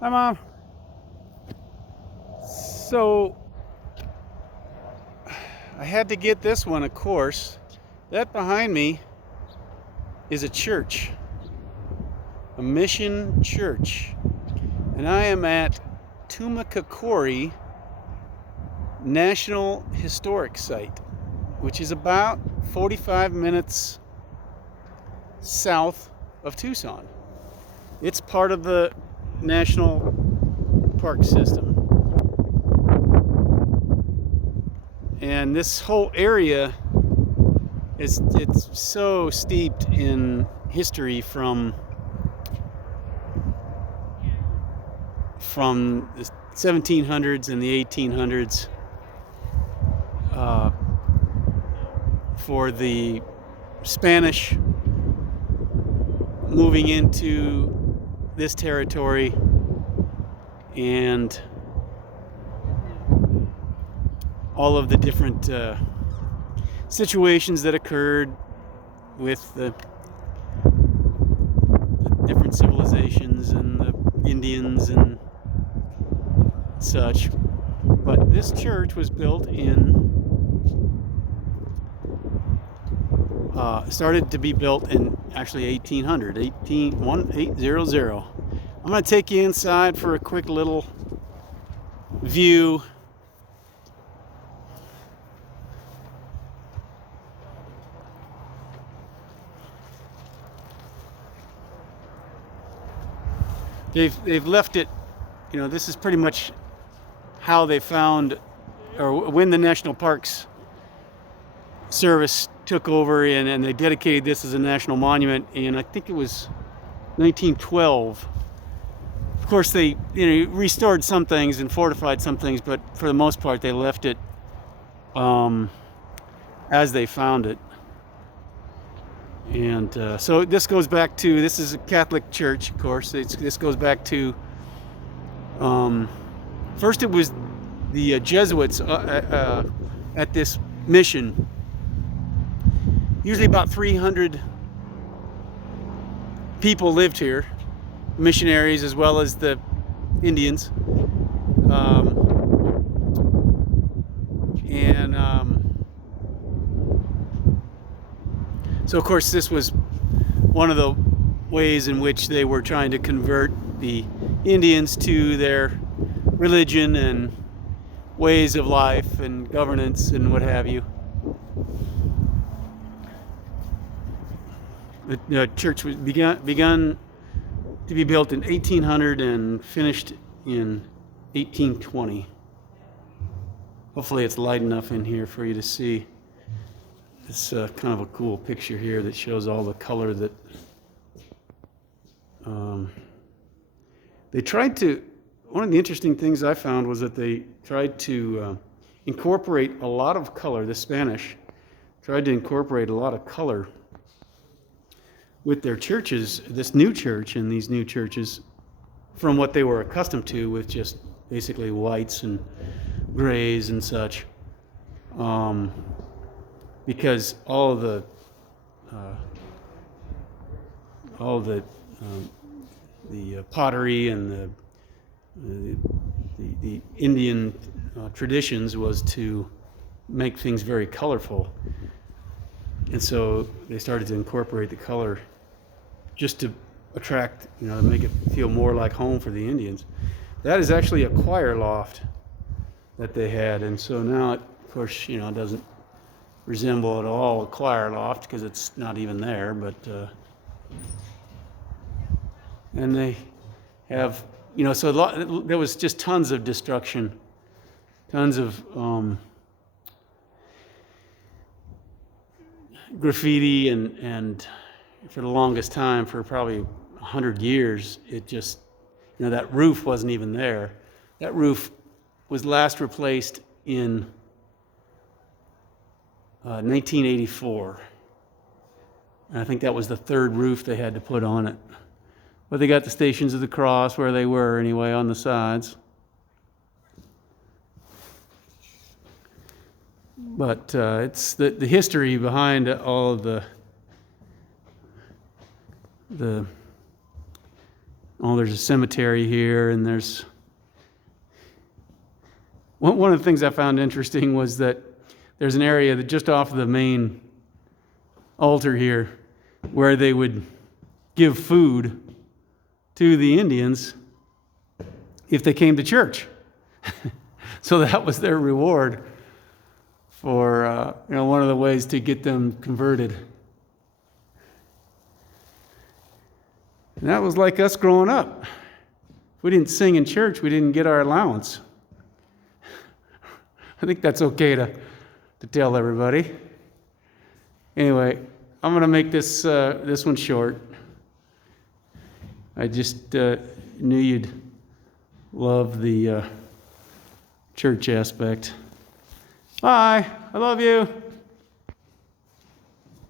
Hi, Mom. So, I had to get this one, of course. That behind me is a church, a mission church. And I am at Tumacacori National Historic Site, which is about 45 minutes south of Tucson. It's part of the national park system. And this whole area it's so steeped in history from the 1700s and the 1800s, for the Spanish moving into this territory and all of the different situations that occurred with the different civilizations and the Indians and such. But this church was built started to be built in actually 1800, 1800. I'm going to take you inside for a quick little view. They've left it, this is pretty much how they found, or when the National Parks Service took over and they dedicated this as a national monument, and I think it was 1912. Of course, they restored some things and fortified some things, but for the most part, they left it as they found it. And so this goes back to, this is a Catholic church, of course. This goes back to, first it was the Jesuits at this mission. Usually about 300 people lived here, missionaries as well as the Indians. So of course this was one of the ways in which they were trying to convert the Indians to their religion and ways of life and governance and what have you. The church was begun to be built in 1800 and finished in 1820. Hopefully it's light enough in here for you to see. It's kind of a cool picture here that shows all the color that they tried to. One of the interesting things I found was that they tried to incorporate a lot of color. The Spanish tried to incorporate a lot of color with their churches, this new church and these new churches, from what they were accustomed to with just basically whites and grays and such. Because all the pottery and the Indian traditions was to make things very colorful, and so they started to incorporate the color just to attract, to make it feel more like home for the Indians. That is actually a choir loft that they had, and so now it, of course, doesn't resemble at all a choir loft because it's not even there, but and they have, so there was just tons of destruction, tons of graffiti, and for the longest time, for probably 100 years, it just, that roof wasn't even there. That roof was last replaced in 1984. And I think that was the third roof they had to put on it. But they got the Stations of the Cross where they were anyway, on the sides. But it's the history behind all of the Oh, there's a cemetery here, and there's... One of the things I found interesting was that there's an area that just off the main altar here where they would give food to the Indians if they came to church. So that was their reward for one of the ways to get them converted. And that was like us growing up. If we didn't sing in church, we didn't get our allowance. I think that's okay to tell everybody. Anyway, I'm going to make this one short. I just knew you'd love the church aspect. Bye. I love you.